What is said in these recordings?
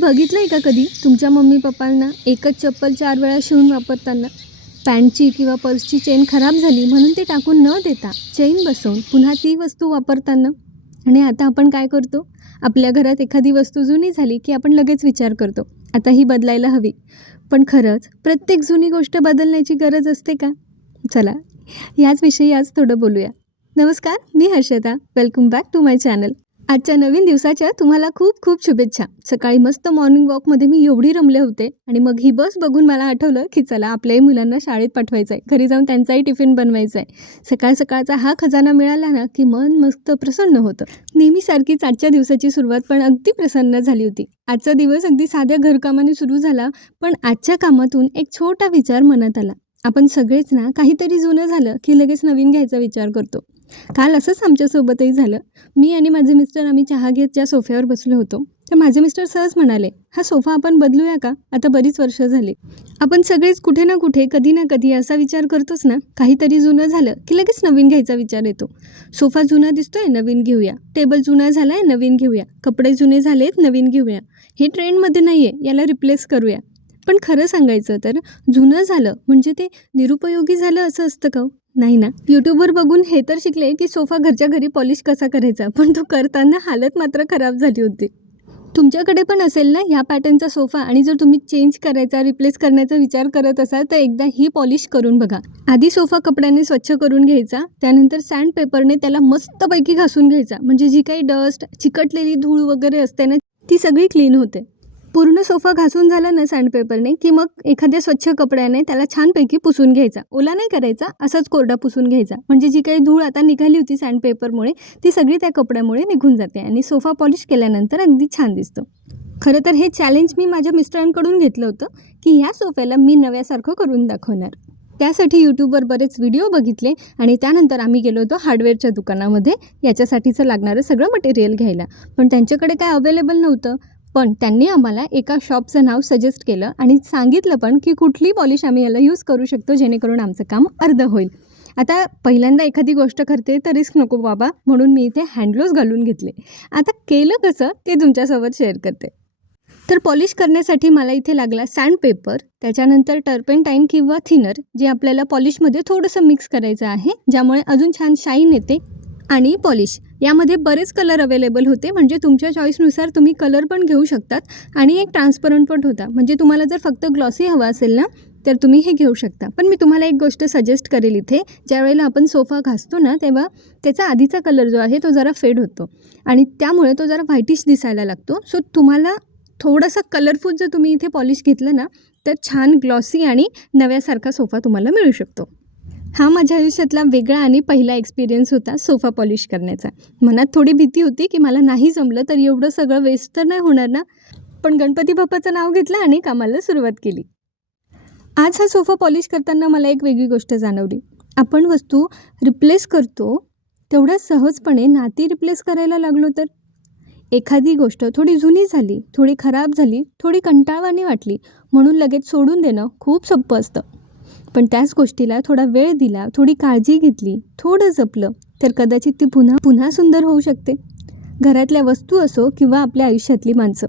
बघितलं आहे का कधी तुमच्या मम्मी पप्पांना एकच चप्पल 4 वेळा शिवून वापरताना? पॅन्टची किंवा पर्सची चेन खराब झाली म्हणून ती टाकून न देता चेन बसवून पुन्हा ती वस्तू वापरताना. आणि आता आपण काय करतो? आपल्या घरात एखादी वस्तू जुनी झाली की आपण लगेच विचार करतो, आता ही बदलायला हवी. पण खरंच प्रत्येक जुनी गोष्ट बदलण्याची गरज असते का? चला याच विषयी आज थोडं बोलूया. नमस्कार, मी Harshada. Welcome back to my channel. आजच्या नवीन दिवसाच्या तुम्हाला खूप खूप शुभेच्छा. सकाळी मस्त मॉर्निंग वॉकमध्ये मी एवढी रमले होते आणि मग ही बस बघून मला आठवलं की चला आपल्याही मुलांना शाळेत पाठवायचं आहे, घरी जाऊन त्यांचाही टिफिन बनवायचा आहे. सकाळ सकाळचा हा खजाना मिळाला ना की मन मस्त प्रसन्न होतं. नेहमीसारखीच आजच्या दिवसाची सुरुवात पण अगदी प्रसन्न झाली होती. आजचा दिवस अगदी साध्या घरकामाने सुरू झाला, पण आजच्या कामातून एक छोटा विचार मनात आला. आपण सगळेच ना काहीतरी जुनं झालं की लगेच नवीन घ्यायचा विचार करतो. काल असंच आमच्यासोबतही झालं. मी आणि माझे मिस्टर आम्ही चहा घेत ज्या सोफ्यावर बसलो होतो, तर माझे मिस्टर सहज म्हणाले, हा सोफा आपण बदलूया का? आता बरीच वर्ष झाली. आपण सगळेच कुठे ना कुठे कधी ना कधी असा विचार करतोच ना. काहीतरी जुनं झालं की लगेच नवीन घ्यायचा विचार येतो. सोफा जुना दिसतोय, नवीन घेऊया. टेबल जुना झालाय, नवीन घेऊया. कपडे जुने झालेत, नवीन घेऊया. हे ट्रेंडमध्ये नाही आहे, याला रिप्लेस करूया. पण खरं सांगायचं तर जुनं झालं म्हणजे ते निरुपयोगी झालं असं असतं का? नाही ना. यूट्यूबवर बघून हे तर शिकले की सोफा घरच्या घरी पॉलिश कसा करायचा, पण तो करताना हालत मात्र खराब झाली होती. तुमच्याकडे पण असेल ना ह्या पॅटर्नचा सोफा, आणि जर तुम्ही चेंज करायचा, रिप्लेस करण्याचा विचार करत असाल तर एकदा ही पॉलिश करून बघा. आधी सोफा कपड्याने स्वच्छ करून घ्यायचा, त्यानंतर सँड पेपरने त्याला मस्तपैकी घासून घ्यायचा. म्हणजे जी काही डस्ट, चिकटलेली धूळ वगैरे असते ना, ती सगळी क्लीन होते. पूर्ण सोफा घासून झाला ना सँडपेपरने की मग एखाद्या स्वच्छ कपड्याने त्याला छानपैकी पुसून घ्यायचा. ओला नाही करायचा, असाच कोरडा पुसून घ्यायचा. म्हणजे जी काही धूळ आता निघाली होती सँडपेपरमुळे ती सगळी त्या कपड्यामुळे निघून जाते आणि सोफा पॉलिश केल्यानंतर अगदी छान दिसतो. खरं तर हे चॅलेंज मी माझ्या मिस्टरांकडून घेतलं होतं की ह्या सोफ्याला मी नव्यासारखं करून दाखवणार. त्यासाठी यूट्यूबवर बरेच व्हिडिओ बघितले आणि त्यानंतर आम्ही गेलो होतो हार्डवेअरच्या दुकानामध्ये याच्यासाठीचं लागणारं सगळं मटेरियल घ्यायला. पण त्यांच्याकडे काय अवेलेबल नव्हतं. पण त्यांनी आम्हाला एका शॉपचं नाव सजेस्ट केलं आणि सांगितलं पण की कुठली पॉलिश आम्ही याला यूज करू शकतो जेणेकरून आमचं काम अर्धं होईल. आता पहिल्यांदा एखादी गोष्ट करते तर रिस्क नको बाबा, म्हणून मी इथे हँडग्लोव्ज घालून घेतले. आता केलं कसं ते तुमच्यासोबत शेअर करते. तर पॉलिश करण्यासाठी मला इथे लागला सँडपेपर, त्याच्यानंतर टर्पेंटाईन किंवा थिनर, जे आपल्याला पॉलिशमध्ये थोडंसं मिक्स करायचं आहे ज्यामुळे अजून छान शाईन येते, आणि पॉलिश. यामध्ये बरेच कलर अवेलेबल होते, म्हणजे तुमच्या चॉईसनुसार तुम्ही कलर पण घेऊ शकतात. आणि एक ट्रान्सपरंट पण होता, म्हणजे तुम्हाला जर फक्त ग्लॉसी हवा असेल ना तर तुम्ही हे घेऊ शकता. पण मी तुम्हाला एक गोष्ट सजेस्ट करेल इथे, ज्यावेळेला आपण सोफा घासतो ना तेव्हा त्याचा आधीचा कलर जो आहे तो जरा फेड होतो आणि त्यामुळे तो जरा व्हाईटिश दिसायला लागतो. सो तुम्हाला थोडासा कलरफुल जर तुम्ही इथे पॉलिश घेतलं ना तर छान ग्लॉसी आणि नव्यासारखा सोफा तुम्हाला मिळू शकतो. हा माझ्या आयुष्यातला वेगळा आणि पहिला एक्सपिरियन्स होता सोफा पॉलिश करण्याचा. मनात थोडी भीती होती की मला नाही जमलं तर एवढं सगळं वेस्ट तर नाही होणार ना. पण गणपती बाप्पाचं नाव घेतलं आणि कामाला सुरुवात केली. आज हा सोफा पॉलिश करताना मला एक वेगळी गोष्ट जाणवली. आपण वस्तू रिप्लेस करतो तेवढ्या सहजपणे नाती रिप्लेस करायला लागलो तर? एखादी गोष्ट थोडी जुनी झाली, थोडी खराब झाली, थोडी कंटाळवाणी वाटली म्हणून लगेच सोडून देणं खूप सोपं असतं. पण त्याच गोष्टीला थोडा वेळ दिला, थोडी काळजी घेतली, थोडं जपलं तर कदाचित ती पुन्हा सुंदर होऊ शकते. घरातल्या वस्तू असो किंवा आपल्या आयुष्यातली माणसं,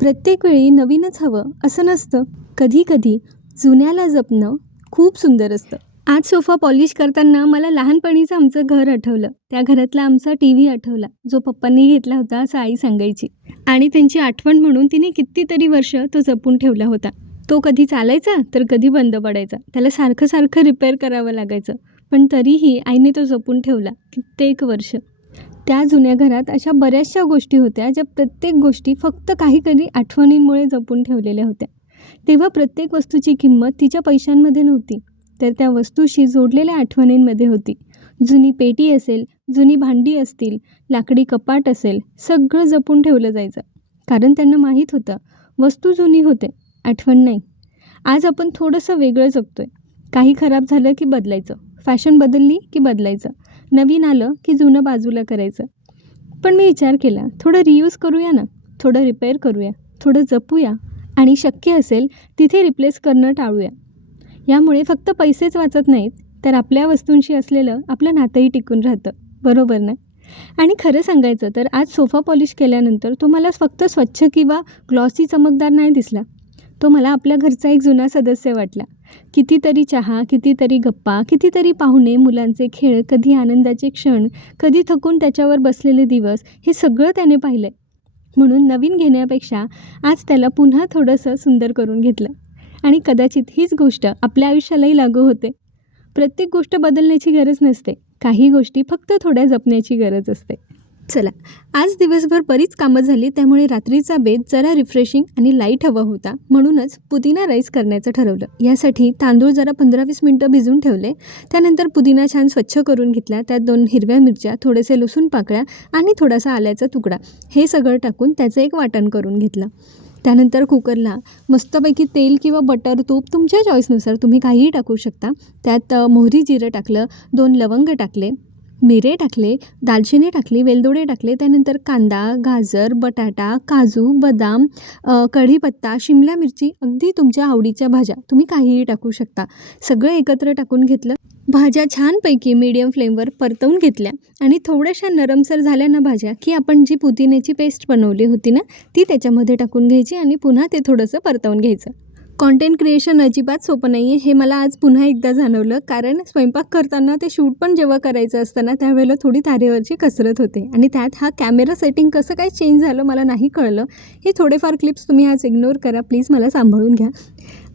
प्रत्येक वेळी नवीनच हवं असं नसतं. कधी कधी जुन्याला जपणं खूप सुंदर असतं. आज सोफा पॉलिश करताना मला लहानपणीचं आमचं घर आठवलं. त्या घरातला आमचा TV आठवला, जो पप्पांनी घेतला होता असं आई सांगायची. आणि त्यांची आठवण म्हणून तिने कितीतरी वर्ष तो जपून ठेवला होता. तो कधी चालायचा तर कधी बंद पडायचा, त्याला सारखं सारखं रिपेअर करावं लागायचं, पण तरीही आईने तो जपून ठेवला कित्येक वर्ष. त्या जुन्या घरात अशा बऱ्याचशा गोष्टी होत्या ज्या प्रत्येक गोष्टी फक्त काही आठवणींमुळे जपून ठेवलेल्या होत्या. तेव्हा प्रत्येक वस्तूची किंमत तिच्या पैशांमध्ये नव्हती, तर त्या वस्तूशी जोडलेल्या आठवणींमध्ये होती. जुनी पेटी असेल, जुनी भांडी असतील, लाकडी कपाट असेल, सगळं जपून ठेवलं जायचं. कारण त्यांना माहीत होतं वस्तू जुनी होते, आठवण नाही. आज आपण थोडंसं वेगळं जगतोय. काही खराब झालं की बदलायचं, फॅशन बदलली की बदलायचं, नवीन आलं की जुनं बाजूला करायचं. पण मी विचार केला, थोडं रियूज करूया ना, थोडं रिपेअर करूया, थोडं जपूया आणि शक्य असेल तिथे रिप्लेस करणं टाळूया. यामुळे फक्त पैसेच वाचत नाहीत तर आपल्या वस्तूंशी असलेलं आपलं नातंही टिकून राहतं, बरोबर ना? आणि खरं सांगायचं तर आज सोफा पॉलिश केल्यानंतर तो मला फक्त स्वच्छ किंवा ग्लॉसी चमकदार नाही दिसला, तो मला आपल्या घरचा एक जुना सदस्य वाटला. कितीतरी चहा, कितीतरी गप्पा, कितीतरी पाहुणे, मुलांचे खेळ, कधी आनंदाचे क्षण, कधी थकून त्याच्यावर बसलेले दिवस, हे सगळं त्याने पाहिलं. म्हणून नवीन घेण्यापेक्षा आज त्याला पुन्हा थोडंसं सुंदर करून घेतलं. आणि कदाचित हीच गोष्ट आपल्या आयुष्यालाही लागू होते. प्रत्येक गोष्ट बदलण्याची गरज नसते, काही गोष्टी फक्त थोड्या जपण्याची गरज असते. चला, आज दिवसभर बरीच कामं झाली, त्यामुळे रात्रीचा बेत जरा रिफ्रेशिंग आणि लाईट हवा होता. म्हणूनच पुदिना राईस करण्याचं ठरवलं. यासाठी तांदूळ जरा 15-20 मिनटं भिजवून ठेवले. त्यानंतर पुदिना छान स्वच्छ करून घेतला. त्यात 2 हिरव्या मिरच्या, थोडेसे लसूण पाकळ्या आणि थोडासा आल्याचा तुकडा, हे सगळं टाकून त्याचं एक वाटण करून घेतलं. त्यानंतर कुकरला मस्तपैकी तेल किंवा बटर, तूप तुमच्या चॉईसनुसार तुम्ही काहीही टाकू शकता. त्यात मोहरी, जिरं टाकलं, 2 लवंग टाकले, मिरे टाकले, दालचिनी टाकली, वेलदोडे टाकले. त्यानंतर कांदा, गाजर, बटाटा, काजू, बदाम, कढीपत्ता, शिमला मिरची, अगदी तुमच्या आवडीच्या भाज्या तुम्ही काहीही टाकू शकता. सगळं एकत्र टाकून घेतलं. भाज्या छानपैकी मीडियम फ्लेमवर परतवून घेतल्या आणि थोड्याशा नरमसर झाल्या ना भाज्या, की आपण जी पुदिन्याची पेस्ट बनवली होती ना, ती त्याच्यामध्ये टाकून घ्यायची आणि पुन्हा ते थोडंसं परतवून घ्यायचं. कॉन्टेंट क्रिएशन अजिबात सोपं नाही आहे, हे मला आज पुन्हा एकदा जाणवलं. कारण स्वयंपाक करताना ते शूट पण जेव्हा करायचं असतं ना, त्यावेळेला थोडी तारेवरची कसरत होते आणि त्यात हा कॅमेरा सेटिंग कसं काय चेंज झालं मला नाही कळलं. हे थोडेफार क्लिप्स तुम्ही आज इग्नोर करा प्लीज, मला सांभाळून घ्या.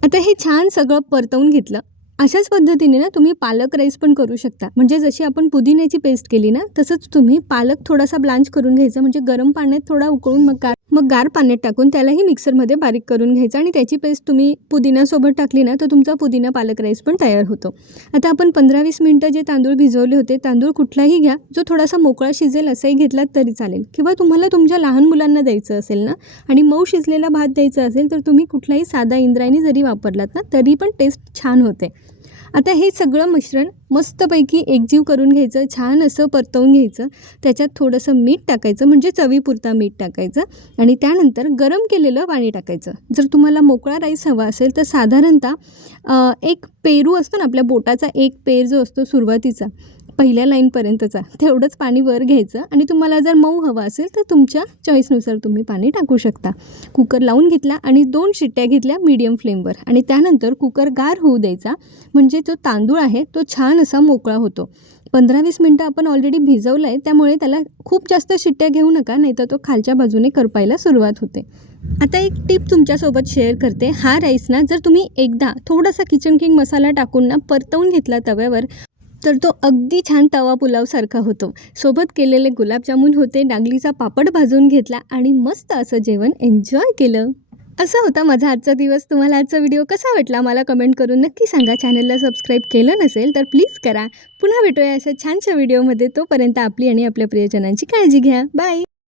आता हे छान सगळं परतवून घेतलं. अशाच पद्धतीने ना तुम्ही पालक राईस पण करू शकता. म्हणजे जशी आपण पुदिन्याची पेस्ट केली ना, तसंच तुम्ही पालक थोडासा ब्लांच करून घ्यायचा. म्हणजे गरम पाण्यात थोडा उकळून मग गार पाण्यात टाकून त्यालाही मिक्सरमध्ये बारीक करून घ्यायचं आणि त्याची पेस्ट तुम्ही पुदिन्यासोबत टाकली ना, तर तुमचा पुदिना पालक राईस पण तयार होतो. आता आपण 15-20 मिनटं जे तांदूळ भिजवले होते, तांदूळ कुठलाही घ्या जो थोडासा मोकळा शिजेल असाही घेतलात तरी चालेल. किंवा तुम्हाला तुमच्या लहान मुलांना द्यायचं असेल ना आणि मऊ शिजलेला भात द्यायचा असेल, तर तुम्ही कुठलाही साधा इंद्रायणी जरी वापरलात ना, तरी पण टेस्ट छान होते. आता हे सगळं मिश्रण मस्तपैकी एकजीव करून घ्यायचं, छान असं परतवून घ्यायचं. त्याच्यात थोडंसं मीठ टाकायचं, म्हणजे चवीपुरता मीठ टाकायचं आणि त्यानंतर गरम केलेलं पाणी टाकायचं. जर तुम्हाला मोकळा राईस हवा असेल तर साधारणतः एक पेरू असतो ना, आपल्या बोटाचा एक पेर जो असतो सुरुवातीचा, पहिल्या लाईनपर्यंतचा, तेवढंच पाणी वर घ्यायचं आणि तुम्हाला जर मऊ हवं असेल तर तुमच्या चॉईसनुसार तुम्ही पाणी टाकू शकता. कुकर लावून घेतला आणि 2 शिट्ट्या घेतल्या मीडियम फ्लेमवर आणि त्यानंतर कुकर गार होऊ द्यायचा. म्हणजे जो तांदूळ आहे तो छान असा मोकळा होतो. 15-20 मिनटं आपण ऑलरेडी भिजवलं आहे, त्यामुळे त्याला खूप जास्त शिट्ट्या घेऊ नका, नाहीतर तो खालच्या बाजूने करपायला सुरुवात होते. आता एक टिप तुमच्यासोबत शेअर करते. हा राईस ना जर तुम्ही एकदा थोडासा किचन किंग मसाला टाकून ना परतवून घेतला तव्यावर, तर तो अगदी छान तवा पुलावसारखा होतो. सोबत केलेले गुलाबजामुन होते, नागलीचा पापड भाजून घेतला आणि मस्त असं जेवण एन्जॉय केलं. असा होता माझा आजचा दिवस. तुम्हाला आजचा व्हिडिओ कसा वाटला मला कमेंट करून नक्की सांगा. चॅनलला सबस्क्राईब केलं नसेल तर प्लीज करा. पुन्हा भेटूया अशा छानशा व्हिडिओमध्ये. तोपर्यंत आपली आणि आपल्या प्रियजनांची काळजी घ्या. बाय.